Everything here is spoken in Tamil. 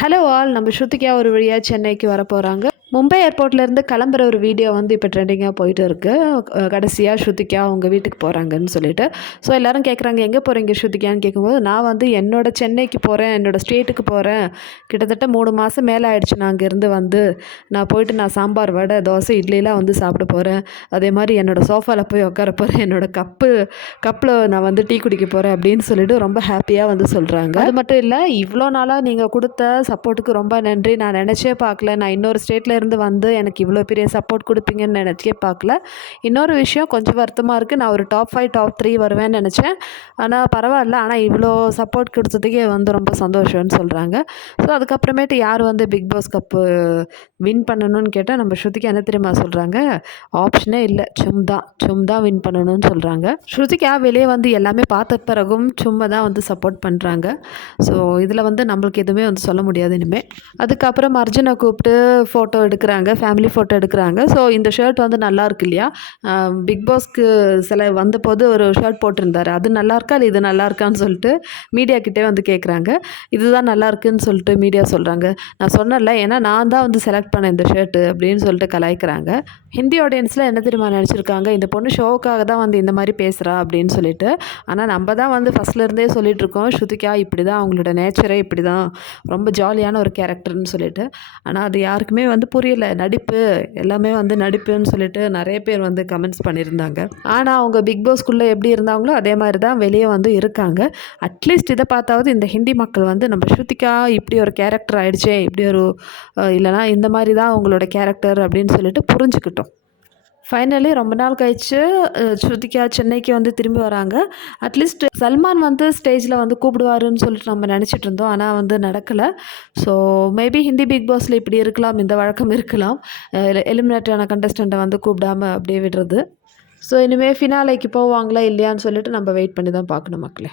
ஹலோ ஆல், நம்ம ஸ்ருதிகா ஒரு வழியாக சென்னைக்கு வர போகிறாங்க. மும்பை ஏர்போர்ட்லேருந்து கிளம்புற ஒரு வீடியோ வந்து இப்போ ட்ரெண்டிங்காக போயிட்டு இருக்குது. கடைசியாக ஸ்ருதிகா அவங்க வீட்டுக்கு போகிறாங்கன்னு சொல்லிட்டு. ஸோ எல்லோரும் கேட்குறாங்க, எங்கே போகிறீங்க ஸ்ருதிகான்னு கேட்கும்போது, நான் வந்து என்னோடய சென்னைக்கு போகிறேன், என்னோடய ஸ்டேட்டுக்கு போகிறேன். கிட்டத்தட்ட 3 மாதம் மேலே ஆயிடுச்சு நான் அங்கேருந்து வந்து. நான் போயிட்டு நான் சாம்பார், வடை, தோசை, இட்லிலாம் வந்து சாப்பிட போகிறேன். அதே மாதிரி என்னோடய சோஃபாவில் போய் உட்கார போகிறேன். என்னோடய கப்பில் நான் வந்து டீ குடிக்க போகிறேன் அப்படின்னு சொல்லிட்டு ரொம்ப ஹாப்பியாக வந்து சொல்கிறாங்க. அது மட்டும் இல்லை, இவ்வளோ நாளாக நீங்கள் கொடுத்த சப்போர்ட்டுக்கு ரொம்ப நன்றி. நான் நினச்சே பார்க்கல, நான் இன்னொரு ஸ்டேட்டில் இருந்து வந்து எனக்கு இவ்வளோ பெரிய சப்போர்ட் கொடுப்பீங்கன்னு நினச்சே பார்க்கல. இன்னொரு விஷயம் கொஞ்சம் வருத்தமாக இருக்குது. நான் ஒரு டாப் 5 டாப் 3 வருவேன்னு நினச்சேன். ஆனால் பரவாயில்ல, ஆனால் இவ்வளோ சப்போர்ட் கொடுத்ததுக்கே வந்து ரொம்ப சந்தோஷம்னு சொல்கிறாங்க. ஸோ அதுக்கப்புறமேட்டு யார் வந்து பிக் பாஸ் கப்பு வின் பண்ணணும்னு கேட்டால் நம்ம ஸ்ருதிகா என்ன தெரியுமா சொல்கிறாங்க, ஆப்ஷனே இல்லை, சும் தான் வின் பண்ணணும்னு சொல்கிறாங்க. ஸ்ருதிகா வெளியே வந்து எல்லாமே பார்த்த பிறகும் சும்மா தான் வந்து சப்போர்ட் பண்ணுறாங்க. ஸோ இதில் வந்து நம்மளுக்கு எதுவுமே வந்து சொல்ல முடியாது இனிமேல். அதுக்கப்புறம் அர்ஜுனை கூப்பிட்டு ஃபோட்டோ எடுக்கிறாங்க, ஃபேமிலி ஃபோட்டோ எடுக்கிறாங்க. ஸோ இந்த ஷர்ட் வந்து நல்லா இருக்கு இல்லையா, பிக் பாஸ்க்கு வந்தபோது ஒரு ஷர்ட் போட்டிருந்தாரு, அது நல்லா இருக்கா இல்லை இது நல்லா இருக்கான்னு சொல்லிட்டு மீடியா கிட்டே வந்து கேட்குறாங்க. இதுதான் நல்லா இருக்குன்னு சொல்லிட்டு மீடியா சொல்கிறாங்க. நான் சொன்னல, ஏன்னா நான் தான் வந்து செலக்ட் பண்ணேன் இந்த ஷர்ட்டு அப்படின்னு சொல்லிட்டு கலாய்க்கிறாங்க. ஹிந்தி ஆடியன்ஸில் என்ன தெரியுமா நினச்சிருக்காங்க, இந்த பொண்ணு ஷோவுக்காக தான் வந்து இந்த மாதிரி பேசுகிறா அப்படின்னு சொல்லிட்டு. ஆனால் நம்ம தான் வந்து ஃபஸ்ட்லேருந்தே சொல்லிகிட்ருக்கோம், ஸ்ருதிகா இப்படி தான், அவங்களோட நேச்சரே இப்படி தான், ரொம்ப ஜாலியான ஒரு கேரக்டர்னு சொல்லிட்டு. ஆனால் அது யாருக்குமே வந்து புரியலை. நடிப்பு எல்லாமே வந்து நடிப்புன்னு சொல்லிட்டு நிறைய பேர் வந்து கமெண்ட்ஸ் பண்ணியிருந்தாங்க. ஆனால் அவங்க பிக் பாஸ்க்குள்ளே எப்படி இருந்தாங்களோ அதே மாதிரி தான் வெளியே வந்து இருக்காங்க. அட்லீஸ்ட் இதை பார்த்தாவது இந்த ஹிந்தி மக்கள் வந்து நம்ம ஸ்ருதிகா இப்படி ஒரு கேரக்டர் ஆகிடுச்சே, இப்படி ஒரு இல்லைனா இந்த மாதிரி தான் அவங்களோட கேரக்டர் அப்படின்னு சொல்லிட்டு புரிஞ்சுக்கிட்டோம். ஃபைனலி ரொம்ப நாள் கழித்து ஸ்ருதிகா சென்னைக்கு வந்து திரும்பி வராங்க. அட்லீஸ்ட் சல்மான் வந்து ஸ்டேஜில் வந்து கூப்பிடுவாருன்னு சொல்லிட்டு நம்ம நினச்சிட்டு இருந்தோம். ஆனால் வந்து நடக்கலை. ஸோ மேபி ஹிந்தி பிக் பாஸில் இப்படி இருக்கலாம், இந்த வழக்கம் இருக்கலாம், எலிமினேட்டான கண்டஸ்டண்ட்டை வந்து கூப்பிடாமல் அப்படியே விடுறது. ஸோ இனிமேல் ஃபினாலைக்கு போவாங்களா இல்லையான்னு சொல்லிட்டு நம்ம வெயிட் பண்ணி தான் பார்க்கணும் மக்களே.